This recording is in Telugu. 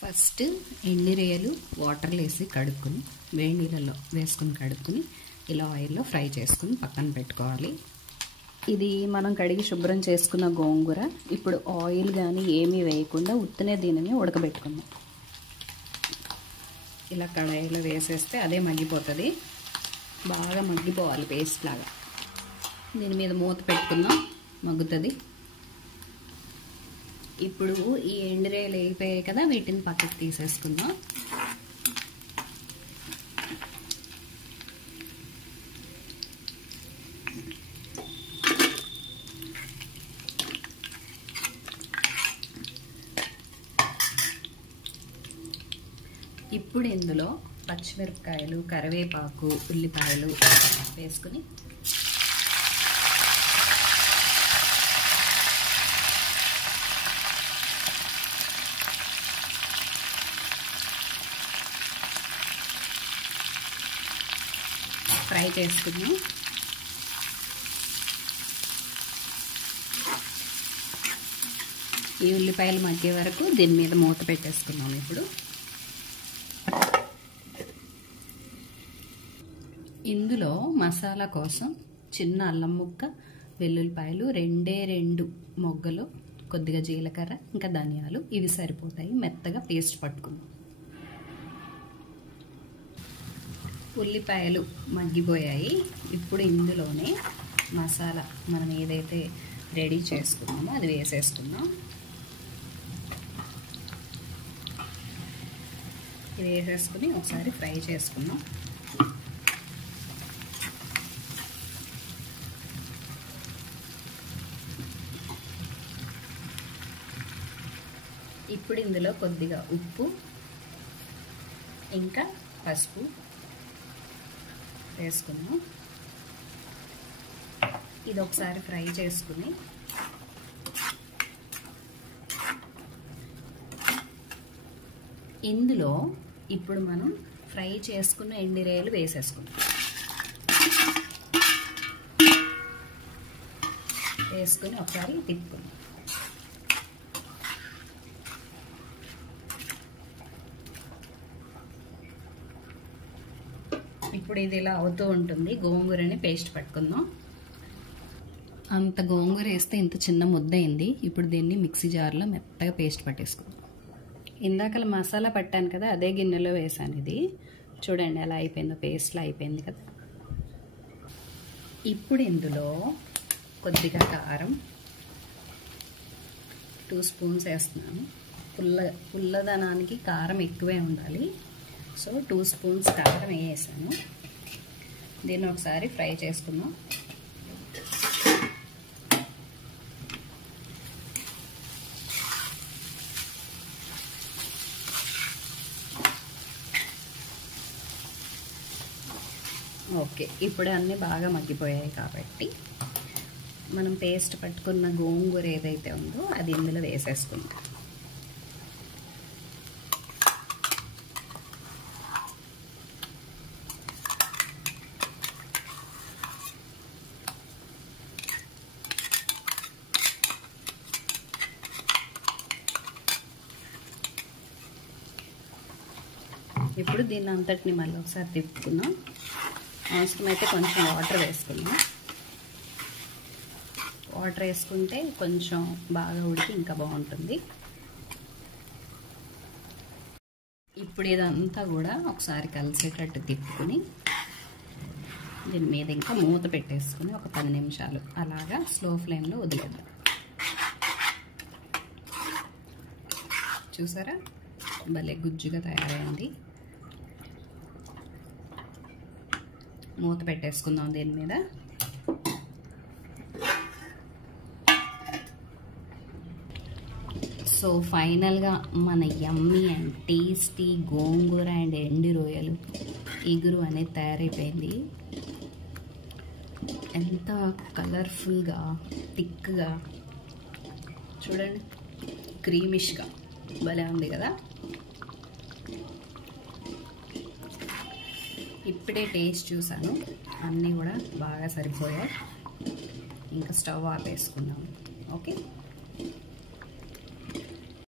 ఫస్ట్ ఎండి రొయ్యలు వాటర్లో వేసి కడుక్కుని వేడి నీళ్ళలో వేసుకుని కడుక్కుని ఇలా ఆయిల్లో ఫ్రై చేసుకుని పక్కన పెట్టుకోవాలి. ఇది మనం కడిగి శుభ్రం చేసుకున్న గోంగూర. ఇప్పుడు ఆయిల్ కానీ ఏమీ వేయకుండా ఉత్తనే దీనిని ఉడకబెట్టుకుందాం. ఇలా కడాయిలో వేసేస్తే అదే మగ్గిపోతుంది, బాగా మగ్గిపోవాలి పేస్ట్ లాగా. దీని మీద మూత పెట్టుకుందాం, మగ్గుతుంది. ఇప్పుడు ఈ ఎండురేలు వేగిపోయాయి కదా, వీటిని పక్కకు తీసేసుకుందాం. ఇప్పుడు ఇందులో పచ్చిమిరపకాయలు, కరివేపాకు, ఉల్లిపాయలు వేసుకుని ఫ్రై చేసుకున్నాం. ఈ ఉల్లిపాయలు మగ్గే వరకు దీని మీద మూత పెట్టేసుకున్నాం. ఇప్పుడు ఇందులో మసాలా కోసం చిన్న అల్లం ముక్క, వెల్లుల్లిపాయలు, 2 మొగ్గలు, కొద్దిగా జీలకర్ర, ఇంకా ధనియాలు, ఇవి సరిపోతాయి. మెత్తగా పేస్ట్ పట్టుకుందాం. ఉల్లిపాయలు మగ్గిపోయాయి. ఇప్పుడు ఇందులోనే మసాలా మనం ఏదైతే రెడీ చేసుకున్నామో అది వేసేసుకుందాం. ఇది వేసేసుకుని ఒకసారి ఫ్రై చేసుకుందాం. ఇప్పుడు ఇందులో కొద్దిగా ఉప్పు ఇంకా పసుపు వేసుకున్నాం. ఇది ఒకసారి ఫ్రై చేసుకుని ఇందులో ఇప్పుడు మనం ఫ్రై చేసుకున్న ఎండిరేలు వేసేసుకున్నాం. వేసుకుని ఒకసారి తిప్పుకున్నాం. ఇప్పుడు ఇది ఇలా అవుతూ ఉంటుంది. గోంగూరని పేస్ట్ పట్టుకుందాం. అంత గోంగూర వేస్తే ఇంత చిన్న ముద్ద అయింది. ఇప్పుడు దీన్ని మిక్సీ జార్లో మెత్తగా పేస్ట్ పట్టేసుకుందాం. ఇందాక మసాలా పట్టాను కదా, అదే గిన్నెలో వేసాను. ఇది చూడండి ఎలా అయిపోయిందో, పేస్ట్లా అయిపోయింది కదా. ఇప్పుడు ఇందులో కొద్దిగా కారం 2 స్పూన్స్ వేస్తున్నాను. పుల్లదనానికి కారం ఎక్కువే ఉండాలి. సో 2 స్పూన్స్ కారం వేసాను. దీన్ని ఒకసారి ఫ్రై చేసుకుందాం. ఓకే, ఇప్పుడు అన్నీ బాగా మగ్గిపోయాయి కాబట్టి మనం పేస్ట్ పట్టుకున్న గోంగూర ఏదైతే ఉందో అది ఇందులో వేసేసుకుంటాం. ఇప్పుడు దీన్ని అంతటిని మళ్ళీ ఒకసారి తిప్పుకుందాం. అవసరమైతే కొంచెం వాటర్ వేసుకుందాం. వాటర్ వేసుకుంటే కొంచెం బాగా ఉడికి ఇంకా బాగుంటుంది. ఇప్పుడు ఇదంతా కూడా ఒకసారి కలిసేటట్టు తిప్పుకుని దీని మీద ఇంకా మూత పెట్టేసుకుని ఒక 10 నిమిషాలు అలాగా స్లో ఫ్లేమ్లో వదిలేద్దాం. చూసారా, భలే గుజ్జుగా తయారైంది. మూత పెట్టేసుకుందాం దీని మీద. సో ఫైనల్గా మన యమ్మీ and tasty gongura and MD రొయ్యలు ఇగురు అనేది తయారైపోయింది. ఎంత కలర్ఫుల్గా, థిక్గా, చూడండి, క్రీమిష్గా భలే ఉంది కదా. ఇప్పుడే టేస్ట్ చూసాను, అన్నీ కూడా బాగా సరిపోయాయి. ఇంకా స్టవ్ ఆపేసుకున్నాము. ఓకే.